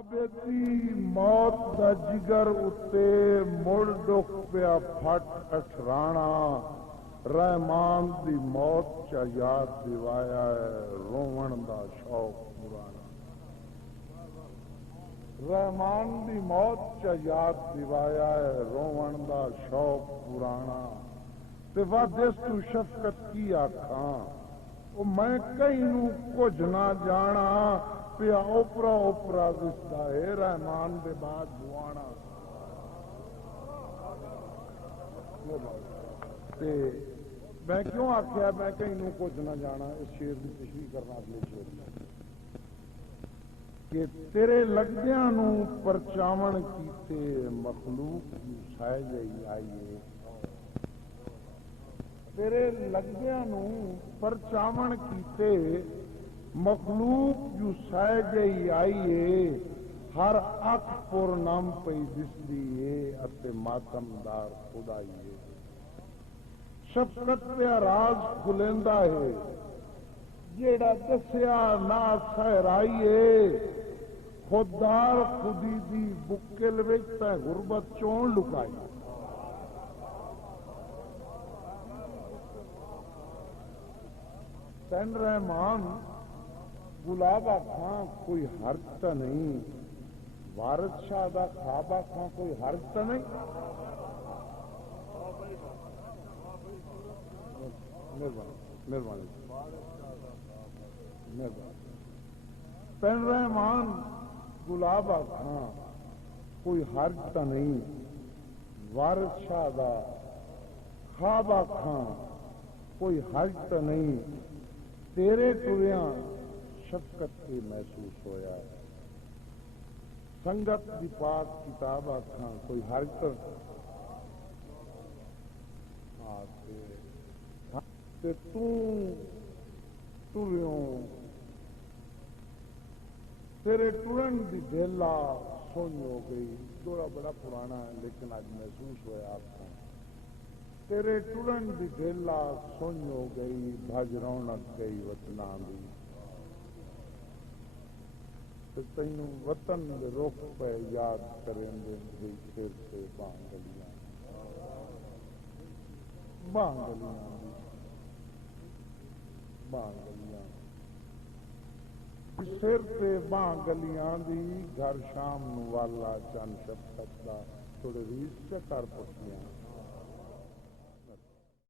بیتی موت دا جگر اتے مڑ ڈک پیا پھٹ اٹھرانا رحمان دی موت چا یاد دیوایا ہے روون دا شوق پرانا رحمان دی موت چا یاد دیوایا ہے روون دا شوق پرانا تے وادس تو شفقت کی آکھاں او میں کہیں نو کچھ نہ جانا پیا اوپرا اوپرا دستا ہے رحمان دے بعد جوانا تے میں کیوں آخیا میں کہیں نو کچھ نہ جانا اس شیر کی تشریح کرنا اگلے شیر میں کہ تیرے لگدیاں نو پرچاون کیتے مخلوق کی سائے جائی آئیے تیرے لگدیاں نو پرچاون کیتے مخلوق جو سائے جائی آئیے ہر اکھ پر نام پئی دس دیئے اتے ماتمدار خدائیے شفقت پہ راز کھلیندا ہے جیڑا دسیا نہ سہرائیے خوددار خودی دی بکل وچ تے غربت چون لکائی تین رحمان گلاب آخاں کوئی حرج تو نہیں وارث شاہ دا خواب آخاں کوئی حرج تو نہیں مہربانی پین رحمان گلاب آخاں کوئی حرج تو نہیں وارث شاہ دا خواب آخاں کوئی حرج تو نہیں تیرے ٹریاں شفقت کے محسوس ہویا ہے سنگت دی پاک کتاب آکھاں کوئی حرج تو تے ٹریوں تیرے ٹرن دی ڈھیلا سونی ہو گئی دورہ بڑا پرانا ہے لیکن آج محسوس ہویا آپ کا تیرے ٹرن دی ڈھیلا سونی ہو گئی بھج رونق گئی وطناں دی تینوں وطن دے رخ پہ یاد کریں دے گئی پھر سے بانگلیاں سر تے بانگلیاں دی گھر شام نو والا چند شفقت دا تھوڑے ریس سے کر پکیاں